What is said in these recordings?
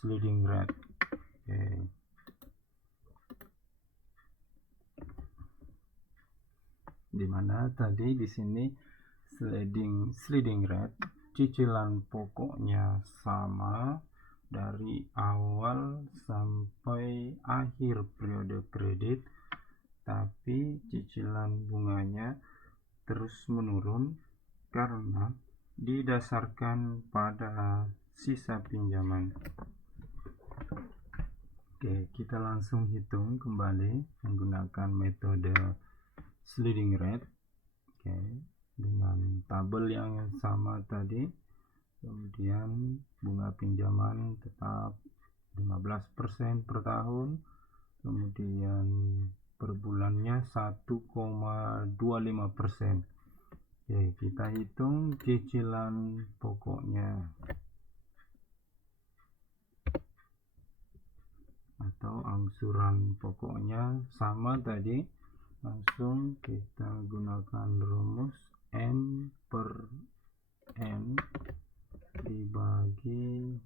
sliding rate. Oke. Dimana tadi di sini sliding rate cicilan pokoknya sama dari awal sampai akhir periode kredit, tapi cicilan bunganya terus menurun karena didasarkan pada sisa pinjaman. Oke, kita langsung hitung kembali menggunakan metode sliding rate. Oke, dengan tabel yang sama tadi, kemudian bunga pinjaman tetap 15% per tahun, kemudian per bulannya 1,25%. Oke, kita hitung cicilan pokoknya atau angsuran pokoknya sama tadi. Langsung kita gunakan rumus M per N dibagi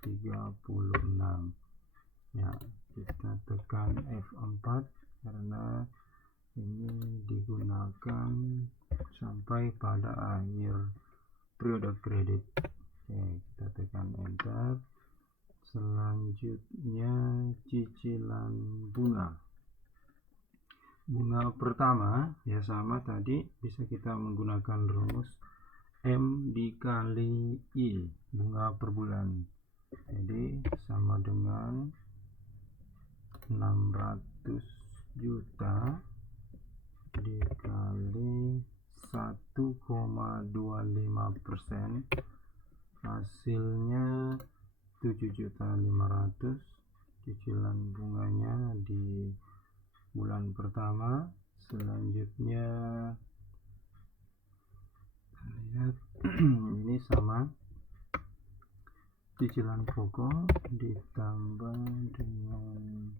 36. Ya, kita tekan F4 karena ini digunakan sampai pada akhir periode kredit. Oke, kita tekan enter. Selanjutnya cicilan bunga. Bunga pertama ya sama tadi, bisa kita menggunakan rumus M dikali I, bunga per bulan. Jadi sama dengan 600 juta dikali 1,25%, hasilnya 7.500.000. cicilan bunganya di bulan pertama. Selanjutnya lihat ini sama cicilan pokok ditambah dengan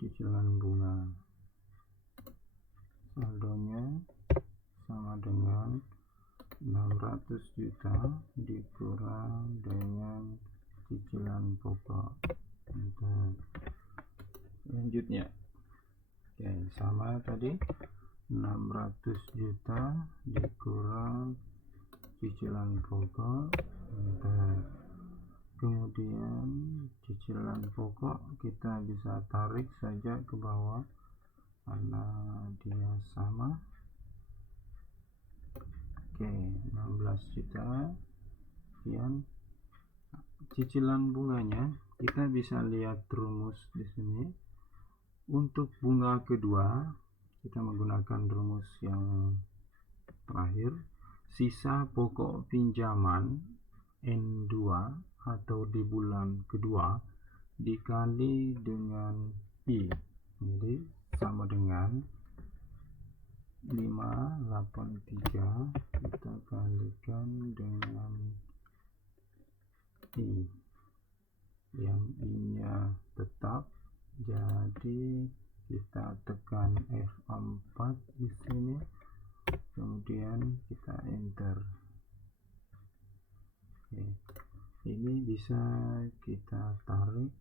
cicilan bunga, saldonya sama dengan 600 juta dikurang dengan cicilan pokok. Untuk selanjutnya, oke, sama tadi 600 juta dikurang cicilan pokok. Kemudian cicilan pokok kita bisa tarik saja ke bawah karena dia sama. Oke, 16 juta. Kemudian cicilan bunganya kita bisa lihat rumus di sini. Untuk bunga kedua kita menggunakan rumus yang terakhir, sisa pokok pinjaman N2 atau di bulan kedua dikali dengan I, jadi sama dengan 583 kita kalikan dengan I, yang I nya tetap, jadi kita tekan F4 di sini, kemudian kita enter. Oke, ini bisa kita tarik.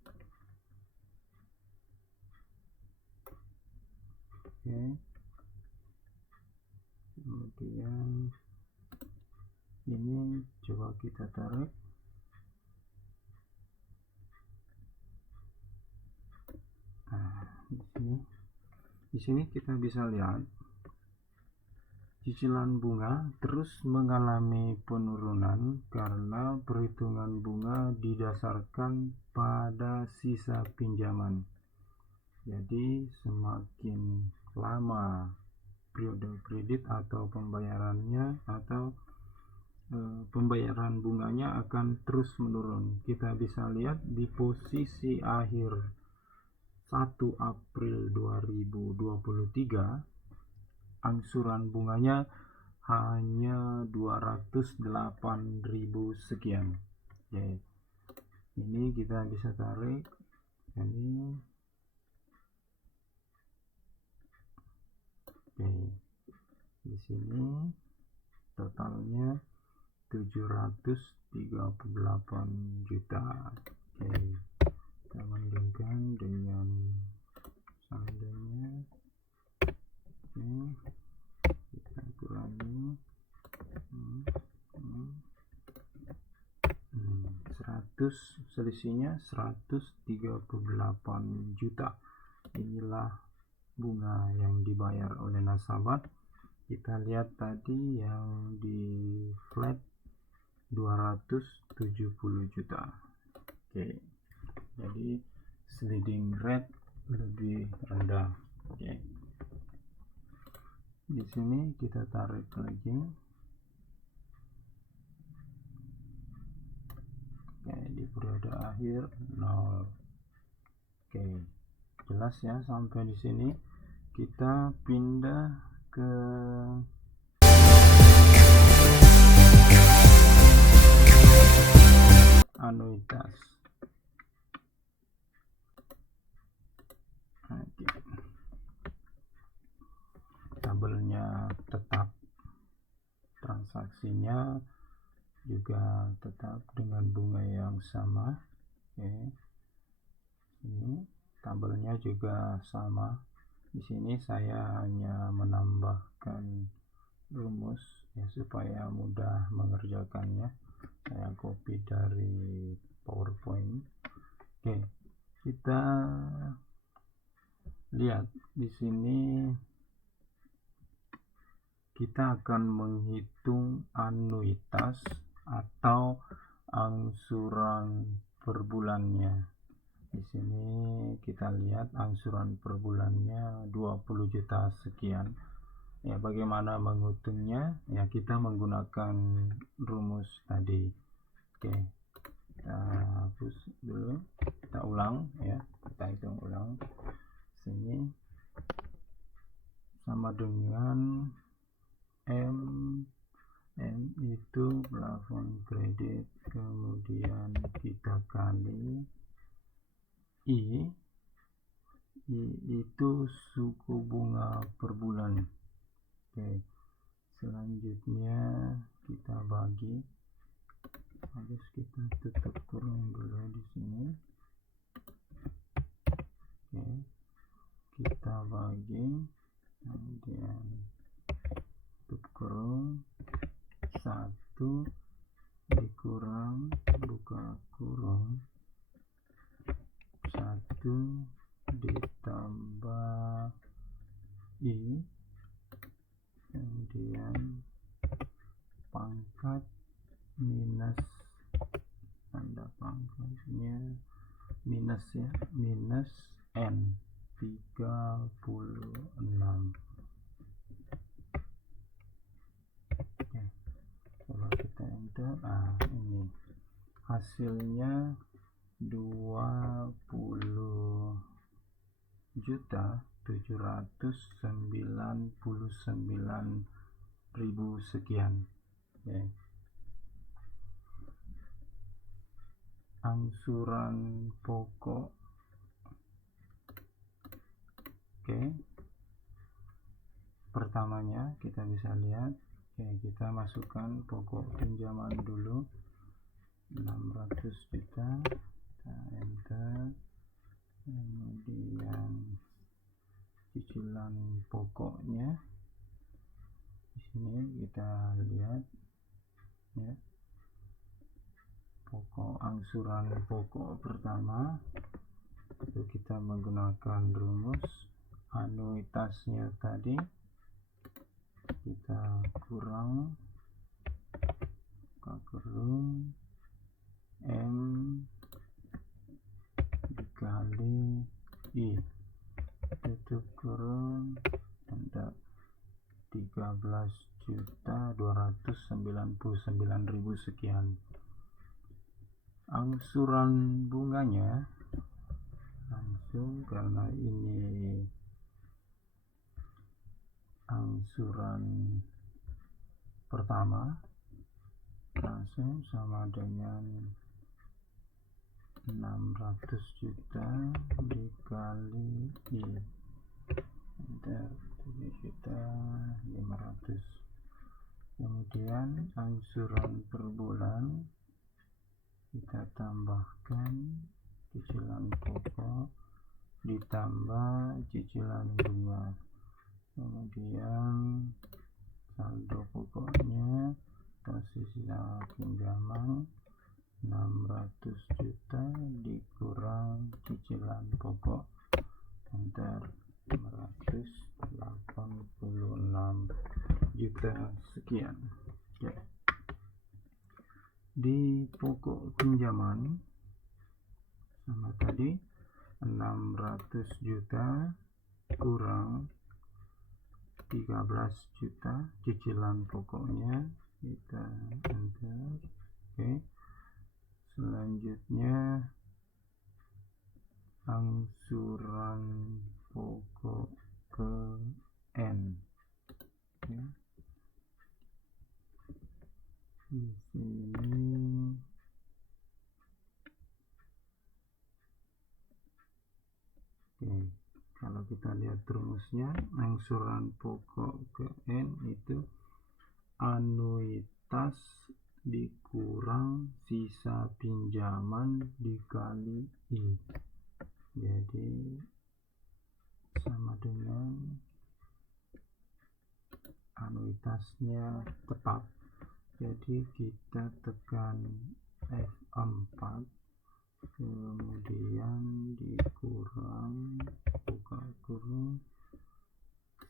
Oke, kemudian ini coba kita tarik. Nah, di sini kita bisa lihat cicilan bunga terus mengalami penurunan karena perhitungan bunga didasarkan pada sisa pinjaman. Jadi semakin lama periode kredit atau pembayarannya atau pembayaran bunganya akan terus menurun. Kita bisa lihat di posisi akhir 1 April 2023 angsuran bunganya hanya 208.000 sekian. Oke, ini kita bisa tarik ini. Oke, di sini totalnya 738 juta. Oke, kita bandingkan dengan saldonya. Oke, kita kurangi 100, selisihnya 138 juta. Inilah bunga yang dibayar oleh nasabah. Kita lihat tadi yang di flat 270 juta. Oke, jadi sliding rate lebih rendah. Oke, di sini kita tarik lagi. Oke, di periode akhir 0. Oke, jelas ya sampai di sini. Kita pindah ke anuitas. Oke, tabelnya tetap, transaksinya juga tetap dengan bunga yang sama. Oke, ini tabelnya juga sama. Di sini saya hanya menambahkan rumus ya supaya mudah mengerjakannya. Saya copy dari PowerPoint. Oke, kita lihat di sini kita akan menghitung anuitas atau angsuran per bulannya. Di sini kita lihat angsuran per bulannya 20 juta sekian. Ya, bagaimana menghitungnya? Ya, kita menggunakan rumus tadi. Oke, kita hapus dulu, kita ulang ya, kita hitung ulang. Sini sama dengan M itu plafon kredit, kemudian kita kali I itu suku bunga per bulan. Oke, selanjutnya kita bagi, harus kita tutup kurung dulu di sini. Oke, kita bagi, kemudian tutup kurung, 1 dikurang buka kurung 1 ditambah I, kemudian pangkat minus, tanda pangkatnya minus ya, minus N 36. Oke, coba kita enter. Ini hasilnya 20.799.000 sekian. Oke. Angsuran pokok. Oke, pertamanya kita bisa lihat. Oke, kita masukkan pokok pinjaman dulu 600 juta, kita enter. Kemudian cicilan pokoknya di sini kita lihat ya, pokok angsuran pokok pertama itu kita menggunakan rumus anuitasnya tadi, kita kurang M dikali I, tutup kurung, ada 13.299.000 sekian. Angsuran bunganya langsung, karena ini angsuran pertama, langsung sama dengan 600 juta dikali I, ada 7.500.000. Kemudian angsuran per bulan kita tambahkan cicilan pokok ditambah cicilan bunga, kemudian saldo pokoknya atau sisa pinjaman 600 juta dikurang cicilan pokok antar 186 juta sekian. Oke. Di pokok pinjaman sama tadi 600 juta kurang 13 juta cicilan pokoknya, kita enter. Oke. Selanjutnya angsuran pokok ke N. Oke. Di sini kalau kita lihat rumusnya, angsuran pokok ke N itu anuitas dikurang sisa pinjaman dikali I, jadi sama dengan anuitasnya tetap. Jadi kita tekan F4, kemudian dikurang buka kurung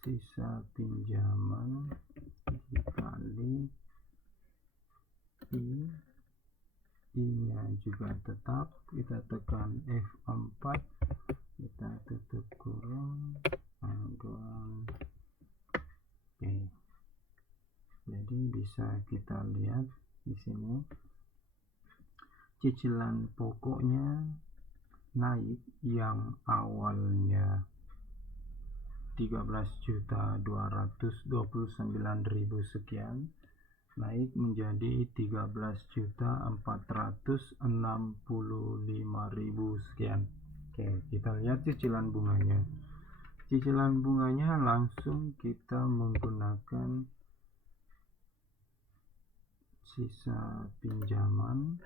sisa pinjaman dikali I, I-nya juga tetap, kita tekan F4, kita tutup kurung, panggung. Oke. Jadi bisa kita lihat di sini cicilan pokoknya naik, yang awalnya 13.229.000 sekian naik menjadi 13.465.000 sekian. Oke, kita lihat cicilan bunganya. Cicilan bunganya langsung kita menggunakan sisa pinjaman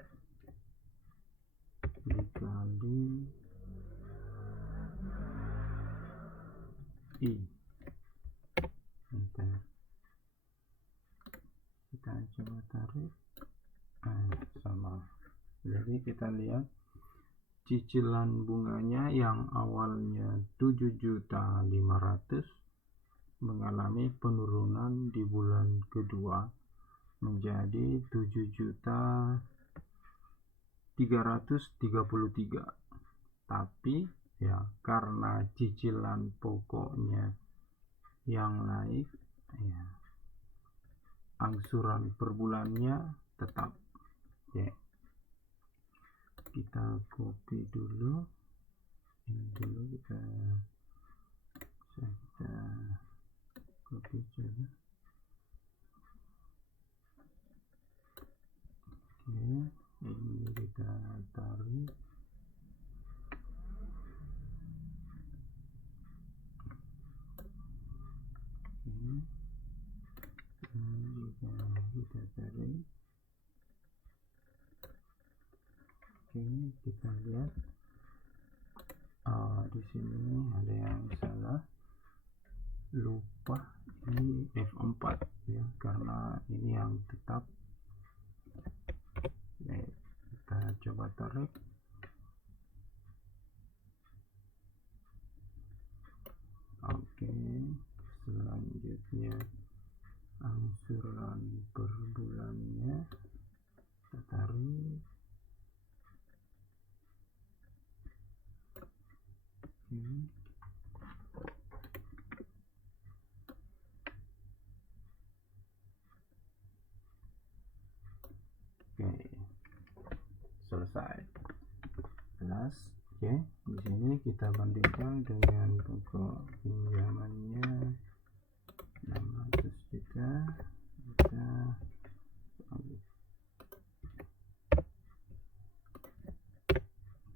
dikali I. Enter. Kita coba tarik. Sama. Jadi kita lihat cicilan bunganya yang awalnya 7.500.000 mengalami penurunan di bulan kedua menjadi 7.333.000. Tapi ya karena cicilan pokoknya yang naik, ya angsuran per bulannya tetap. Ya. Kita copy dulu. Ini dulu kita copy saja. Oke, ini kita tarik. Ini juga kita tarik. Oke, kita lihat di sini ada yang salah, lupa ini F4 ya, karena ini yang tetap. Kita coba tarik. Oke, selanjutnya angsuran per bulannya kita tarik. Oke, selesai. Jelas. Oke, di sini kita bandingkan dengan pokok pinjamannya 600 juta.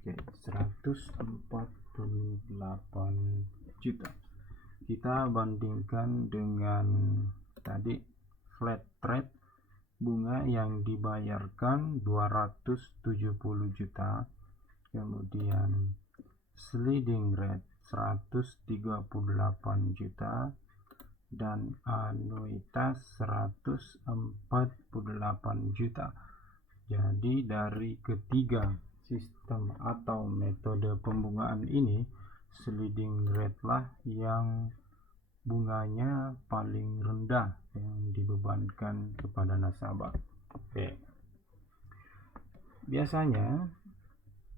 Oke, 148 juta. Kita bandingkan dengan tadi flat rate bunga yang dibayarkan 270 juta, kemudian sliding rate 138 juta, dan anuitas 148 juta. Jadi dari ketiga sistem atau metode pembungaan ini, sliding rate lah yang bunganya paling rendah yang dibebankan kepada nasabah. Oke. Biasanya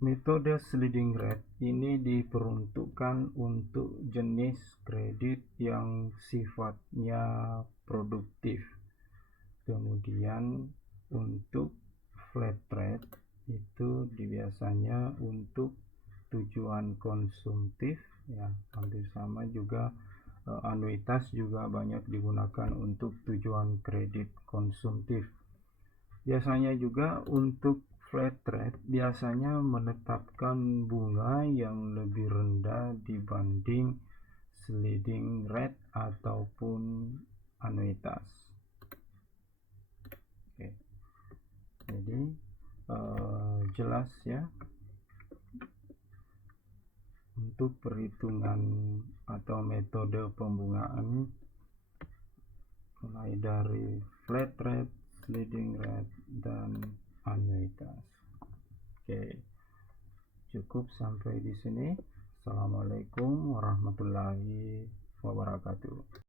metode sliding rate ini diperuntukkan untuk jenis kredit yang sifatnya produktif. Kemudian untuk flat rate itu biasanya untuk tujuan konsumtif, ya hampir sama juga. Anuitas juga banyak digunakan untuk tujuan kredit konsumtif. Biasanya juga untuk flat rate biasanya menetapkan bunga yang lebih rendah dibanding sliding rate ataupun anuitas. Oke. Jadi jelas ya untuk perhitungan atau metode pembungaan mulai dari flat rate, sliding rate, dan anuitas. Oke, cukup sampai di sini. Assalamualaikum warahmatullahi wabarakatuh.